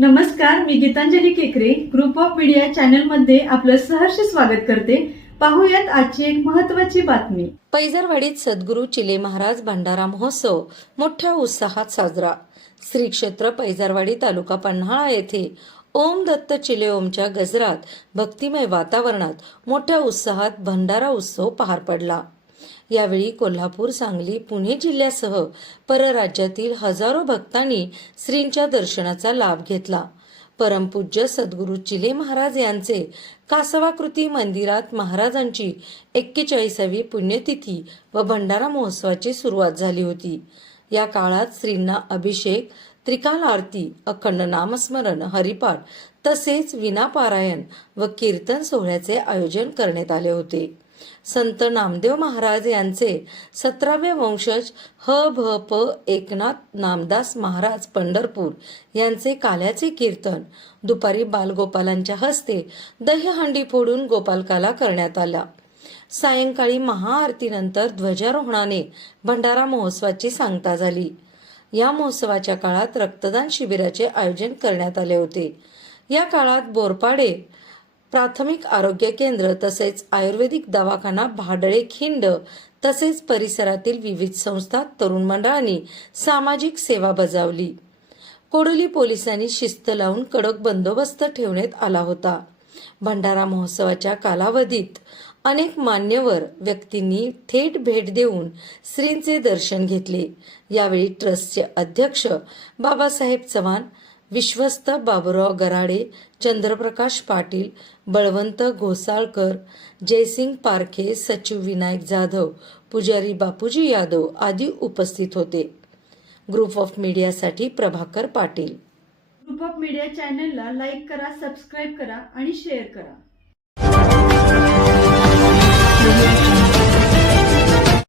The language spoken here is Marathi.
नमस्कार, मी गीतांजली केकरे ग्रुप ऑफ मीडिया चॅनल मध्ये आपलं सहर्ष स्वागत करते। पाहूयात आजची एक महत्त्वाची बातमी। पैजरवाडीत सद्गुरू चिले महाराज भंडारा महोत्सव मोठ्या उत्साहात साजरा। श्री क्षेत्र पैजरवाडी तालुका पन्हाळा येथे ओम दत्त चिले ओमच्या गजरात भक्तिमय वातावरणात मोठ्या उत्साहात भंडारा उत्सव पार पडला। यावेळी कोल्हापूर, सांगली, पुणे जिल्ह्यासह परराज्यातील हजारो भक्तांनी श्रींच्या दर्शनाचा लाभ घेतला। परमपूज्य सद्गुरू चिले महाराज यांचे कासवाकृती मंदिरात महाराजांची 41वी पुण्यतिथी व भंडारा महोत्सवाची सुरुवात झाली होती। या काळात श्रींना अभिषेक, त्रिकाल आरती, अखंड नामस्मरण, हरिपाठ तसेच विनापारायण व कीर्तन सोहळ्याचे आयोजन करण्यात आले होते। संत नामदेव महाराज यांचे 17वे वंशज ह.भ.प. एकनाथ नामदास महाराज पंढरपूर यांचे काल्याचे कीर्तन, दुपारी बालगोपालांच्या हस्ते दहीहंडी फोडून गोपालकाला करण्यात आला। सायंकाळी महाआरतीनंतर ध्वजारोहणाने भंडारा महोत्सवाची सांगता झाली। या महोत्सवाच्या काळात रक्तदान शिबिराचे आयोजन करण्यात आले होते। या काळात बोरपाडे प्राथमिक आरोग्य केंद्र तसेच आयुर्वेदिक दवाखाना, भाडळे खिंड तसेच परिसरातील विविध संस्था, तरुण मंडळांनी सामाजिक सेवा बजावली। कोडोली पोलिसांनी शिस्त लावून कडक बंदोबस्त ठेवण्यात आला होता। भंडारा महोत्सवाच्या कालावधीत अनेक मान्यवर व्यक्तींनी थेट भेट देऊन श्रींचे दर्शन घेतले। यावेळी ट्रस्टचे अध्यक्ष बाबासाहेब चव्हाण, विश्वस्त बाबुराव गराडे, चंद्रप्रकाश पाटील, बळवंत घोसाळकर, जयसिंग पारखे, सचिव विनायक जाधव, पुजारी बापूजी यादव आदी उपस्थित होते। ग्रुप ऑफ मीडियासाठी Prabhakar Patil. Group of media चॅनलला लाईक करा, सबस्क्राईब करा आणि शेअर करा।